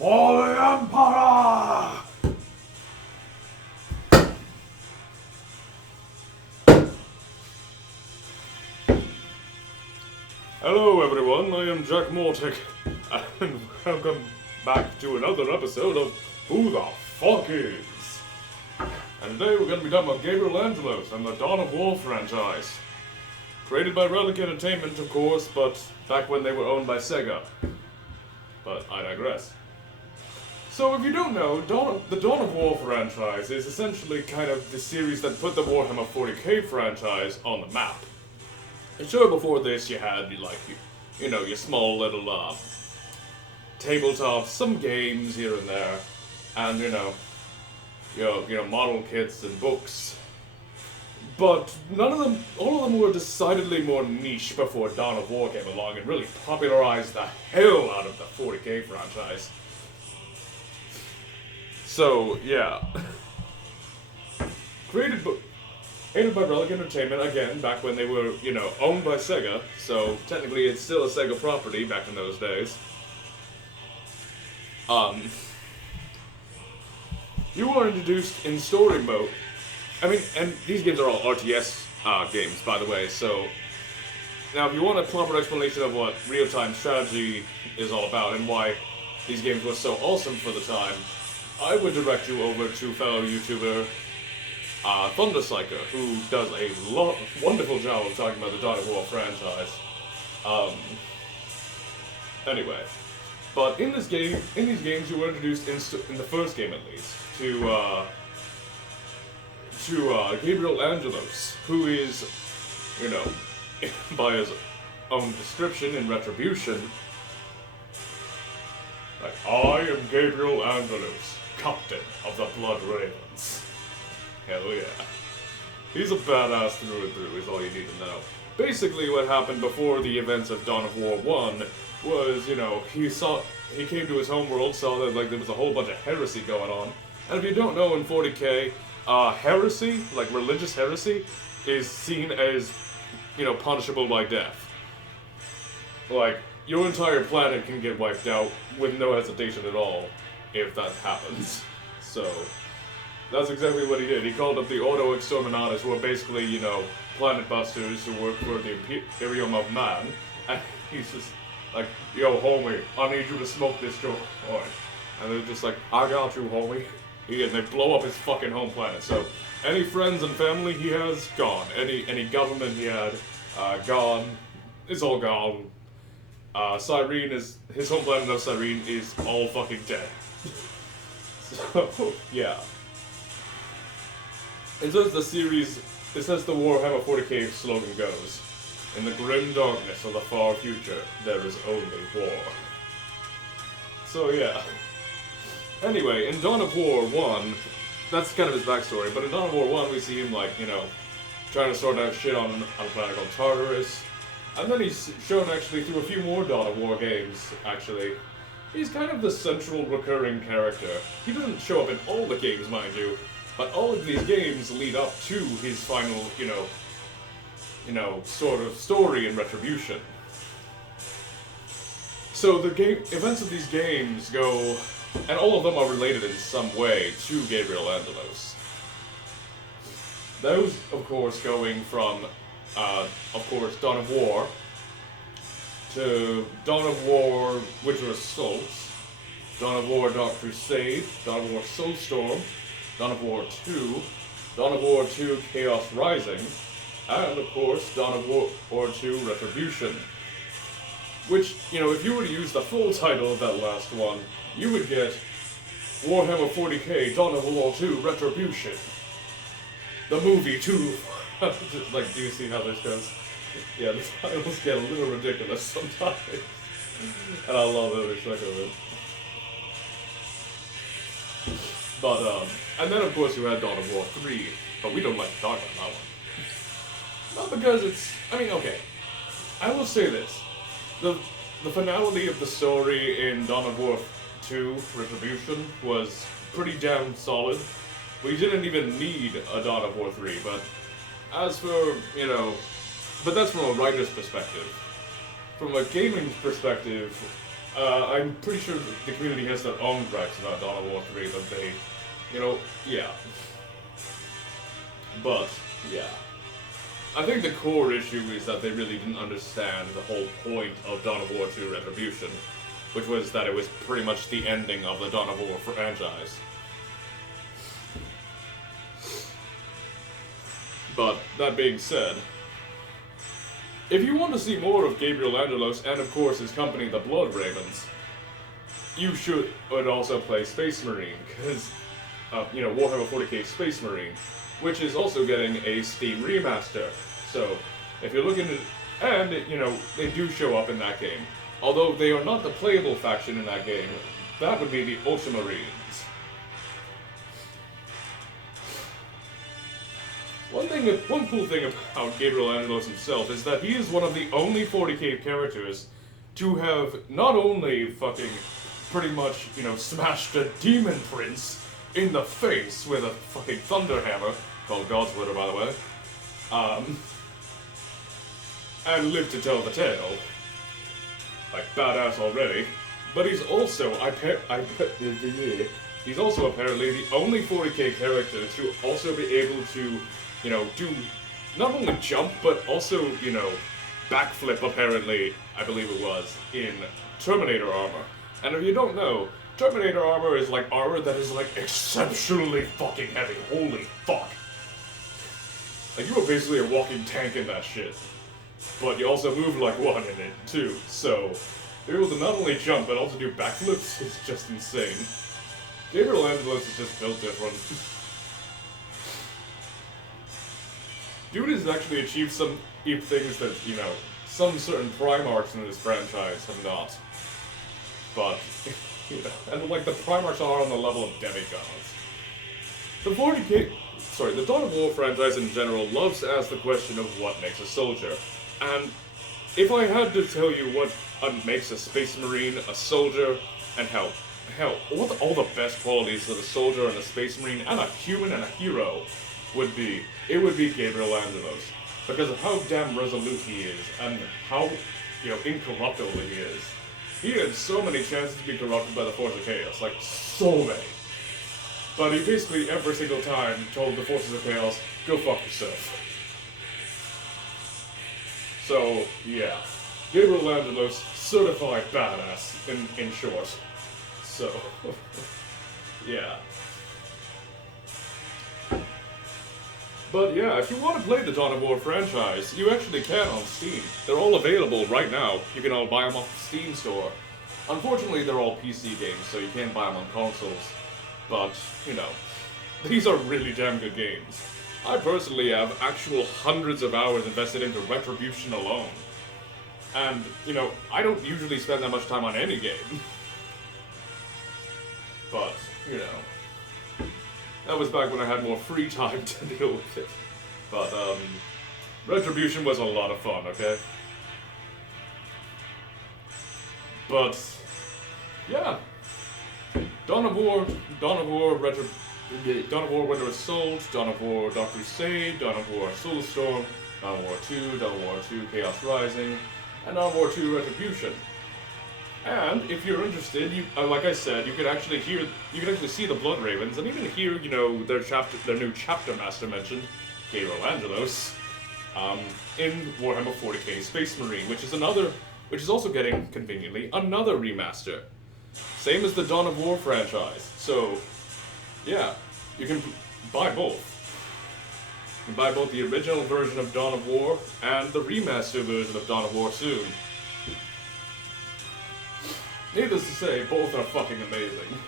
For the Emperor! Hello everyone, I am Jack Mortick, and welcome back to another episode of Who the Fuck Is? And today we're going to be talking about Gabriel Angelos and the Dawn of War franchise. Created by Relic Entertainment, of course, but back when they were owned by Sega. But I digress. So if you don't know, the Dawn of War franchise is essentially kind of the series that put the Warhammer 40k franchise on the map. And sure, before this you had, your small little, tabletops, some games here and there, and, your model kits and books. But all of them were decidedly more niche before Dawn of War came along and really popularized the hell out of the 40k franchise. So, yeah. Created by Relic Entertainment, again, back when they were, owned by Sega, so technically it's still a Sega property back in those days. You were introduced in story mode. And these games are all RTS games, by the way, so now if you want a proper explanation of what real-time strategy is all about and why these games were so awesome for the time, I would direct you over to fellow YouTuber Thundercyker, who does a wonderful job of talking about the Dawn of War franchise. Anyway, but in these games, you were introduced in the first game at least to Gabriel Angelos, who is, by his own description in Retribution, like, I am Gabriel Angelos, Captain of the Blood Ravens. Hell yeah. He's a badass through and through, is all you need to know. Basically, what happened before the events of Dawn of War 1 was, he came to his homeworld, saw that, there was a whole bunch of heresy going on. And if you don't know, in 40k, heresy, religious heresy, is seen as, punishable by death. Your entire planet can get wiped out with no hesitation at all if that happens. So, that's exactly what he did. He called up the Auto Exterminatus, who are basically, planet busters who work for the Imperium of Man, and he's just like, yo, homie, I need you to smoke this joint. And they're just like, I got you, homie. And they blow up his fucking home planet. So, any friends and family he has, gone. Any government he had, gone. It's all gone. Cyrene his home planet of Cyrene is all fucking dead. So, yeah. It says the Warhammer 40k slogan goes, in the grim darkness of the far future, there is only war. So, yeah. Anyway, in Dawn of War 1, that's kind of his backstory, but in Dawn of War 1 we see him, trying to sort out shit on a planet called Tartarus, and then he's shown actually through a few more Dawn of War games, actually. He's kind of the central recurring character. He doesn't show up in all the games, mind you, but all of these games lead up to his final, sort of story and retribution. So the events of these games go, and all of them are related in some way to Gabriel Angelos. Those, of course, going from, Dawn of War, to Dawn of War Winter Assault, Dawn of War Dark Crusade, Dawn of War Soulstorm, Dawn of War 2, Dawn of War 2 Chaos Rising, and, of course, Dawn of War 2 Retribution. Which, if you were to use the full title of that last one, you would get Warhammer 40k Dawn of War 2 Retribution. The movie, too. Do you see how this goes? Yeah, the titles get a little ridiculous sometimes. And I love every second of it. But, and then of course you had Dawn of War 3, but we don't like to talk about that one. Not because it's, okay. I will say this. The finality of the story in Dawn of War 2, Retribution, was pretty damn solid. We didn't even need a Dawn of War 3, but as for, but that's from a writer's perspective. From a gaming perspective, I'm pretty sure the community has their own gripes about Dawn of War 3, but they, yeah. But, yeah. I think the core issue is that they really didn't understand the whole point of Dawn of War 2 Retribution, which was that it was pretty much the ending of the Dawn of War franchise. But, that being said, if you want to see more of Gabriel Angelos and of course his company, the Blood Ravens, you would also play Space Marine, because, Warhammer 40k Space Marine, which is also getting a Steam remaster. So, if you're looking to, and, they do show up in that game. Although they are not the playable faction in that game, that would be the Ultramarines. One cool thing about Gabriel Angelos himself is that he is one of the only 40k characters to have not only fucking pretty much, smashed a demon prince in the face with a fucking thunder hammer, called God's Splitter by the way, and lived to tell the tale. Like, badass already. But he's also, he's also apparently the only 40k character to also be able to, do not only jump, but also, backflip apparently, I believe it was, in Terminator armor. And if you don't know, Terminator armor is like armor that is like exceptionally fucking heavy. Holy fuck. Like, you are basically a walking tank in that shit. But you also move like one in it, too. So, to be able to not only jump, but also do backflips is just insane. Gabriel Angelos is just built different. Dude has actually achieved some things that, some certain Primarchs in this franchise have not. But, and like the Primarchs are on the level of demigods. The Dawn of War franchise in general loves to ask the question of what makes a soldier. And if I had to tell you what makes a Space Marine, a soldier, and hell, what all the best qualities of a soldier and a Space Marine and a human and a hero would be, it would be Gabriel Angelos. Because of how damn resolute he is, and how, incorruptible he is. He had so many chances to be corrupted by the Force of Chaos, like, so many. But he basically, every single time, told the Forces of Chaos, go fuck yourself. So, yeah. Gabriel Angelos, certified badass, in short. So, yeah. But yeah, if you want to play the Dawn of War franchise, you actually can on Steam. They're all available right now. You can all buy them off the Steam store. Unfortunately, they're all PC games, so you can't buy them on consoles. But, these are really damn good games. I personally have actual hundreds of hours invested into Retribution alone. And, I don't usually spend that much time on any game. But, that was back when I had more free time to deal with it. But, Retribution was a lot of fun, okay? But, yeah. Dawn of War, Winter Assault, Dawn of War Dark Crusade, Dawn of War Soulstorm, Dawn of War 2, Dawn of War 2 Chaos Rising, and Dawn of War 2 Retribution. And if you're interested, like I said, you can actually see the Blood Ravens, and even hear, their new chapter master mentioned, Gabriel Angelos, in Warhammer 40k Space Marine, which is also getting, conveniently, another remaster. Same as the Dawn of War franchise. So, yeah, you can buy both. You can buy both the original version of Dawn of War and the remaster version of Dawn of War soon. Needless to say, both are fucking amazing.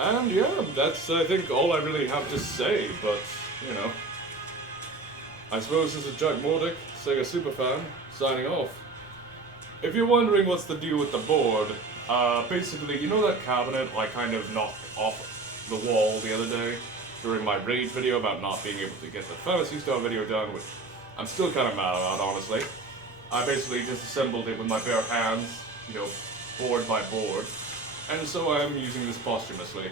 And yeah, that's, I think, all I really have to say, but, I suppose this is Jack Mordick, Sega Superfan, signing off. If you're wondering what's the deal with the board, basically, that cabinet I kind of knocked off the wall the other day during my Rage video about not being able to get the Fantasy Star video done, which I'm still kind of mad about, honestly. I basically just assembled it with my bare hands, board by board, and so I am using this posthumously.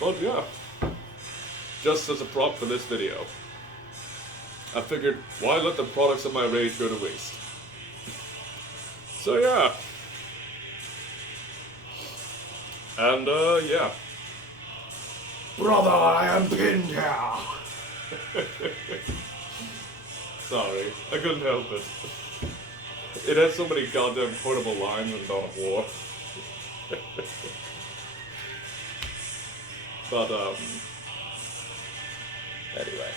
But yeah, just as a prop for this video. I figured, why let the products of my rage go to waste? So yeah. And yeah. Brother, I am pinned here. Sorry, I couldn't help it. It has so many goddamn quotable lines in Dawn of War. But, anyway.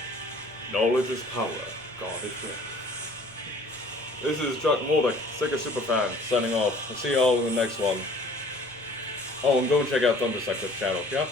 Knowledge is power. God is great. This is Chuck Moldick, Sega Superfan, signing off. I'll see y'all in the next one. Oh, and go and check out Thundersucker's channel, yeah?